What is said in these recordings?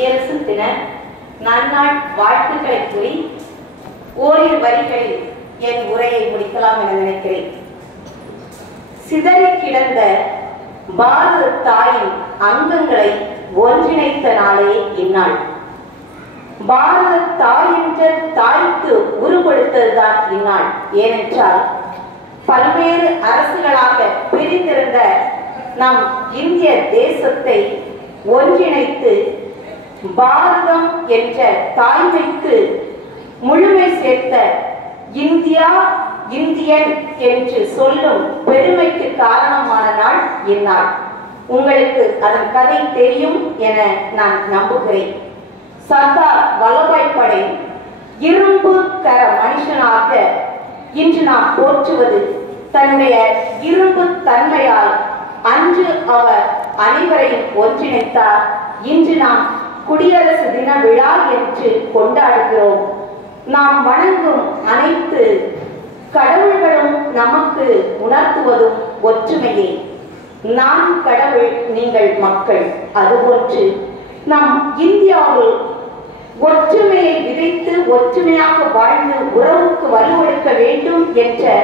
குடியரசு தின நன்னாள் வாழ்த்துக்களை கூறி ஓரிரு வரிகளில் என் உரையை முடிக்கலாம் என நினைக்கிறேன். சிதறி கிடந்த பாரத தாயின் அங்கங்களை ஒன்றிணைத்த நாளே இந்நாள். பாரத தாய் என்ற தாய்க்கு உருவெடுத்ததுதான் இந்நாள். ஏனென்றால் பல்வேறு அரசுகளாக பிரிந்திருந்த நம் இந்திய தேசத்தை ஒன்றிணைத்து பாரதம் என்ற தாய்மைக்கு முழுமை சேர்த்த இந்தியா, இந்தியன் என்று சொல்லும் பெருமைக்கு காரணமான நாள் இந்நாள். உங்களுக்கு அதன் கதை தெரியும் என நான் நம்புகிறேன். சர்தார் வல்லபாய் படேல் இரும்பு கர மனுஷனாக இன்று நாம் போற்றுவது தன்னுடைய இரும்பு தன்மையால். அன்று அவர் அனைவரையும் ஒன்றிணைத்தார். இன்று நாம் குடியரசு தின விழா என்று கொண்டாடுகிறோம். நாம் வணங்கும் அனைத்து கடவுள்களும் நமக்கு உணர்த்துவதும் ஒற்றுமையே. நான் கடவுள், நீங்கள் மக்கள். அதுபோன்று நம் இந்தியாவில் ஒற்றுமையை விதைத்து ஒற்றுமையாக வாழ்ந்து உறவுக்கு வலுவெடுக்க வேண்டும் என்ற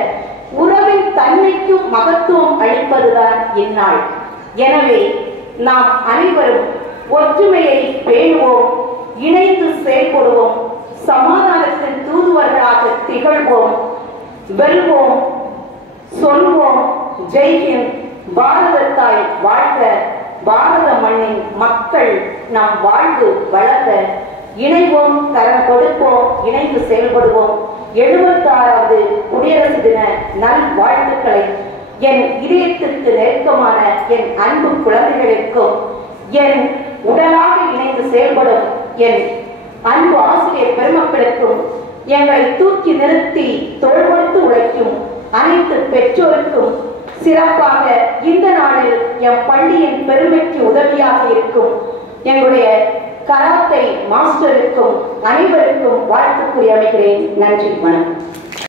உறவின் தன்மைக்கும் மகத்துவம் அளிப்பதுதான் இந்நாள். எனவே நாம் அனைவரும் ஒற்றுமையை பேணுவோம், இணைந்து செயல்படுவோம், சமாதானத்தின் தூதுவர்களாக திகழ்வோம், வெல்வோம், சொல்வோம். ஜெய்ஹிந்த். பாரத தாய் வாழ்க. பாரத மண்ணின் மக்கள் நம் வாழ்வு வளர்க. இணைவோம், கரம் கொடுப்போம், இணைந்து செயல்படுவோம். 76வது குடியரசு தின நல் வாழ்த்துக்களை என் இதயத்திற்கு நெருக்கமான என் அன்பு குழந்தைகளுக்கும், என் உடலாக இணைந்து செயல்படும் என் அன்பு ஆசிரியர் பெருமக்களுக்கும், எங்களை தூக்கி நிறுத்தி தோள் கொடுத்து உழைக்கும் அனைத்து பெற்றோருக்கும், சிறப்பாக இந்த நாளில் என் பள்ளியின் பெருமைக்கு உதவியாக இருக்கும் எங்களுடைய கராத்தே மாஸ்டருக்கும் அனைவருக்கும் வாழ்த்து கூறி அமைகிறேன். நன்றி, வணக்கம்.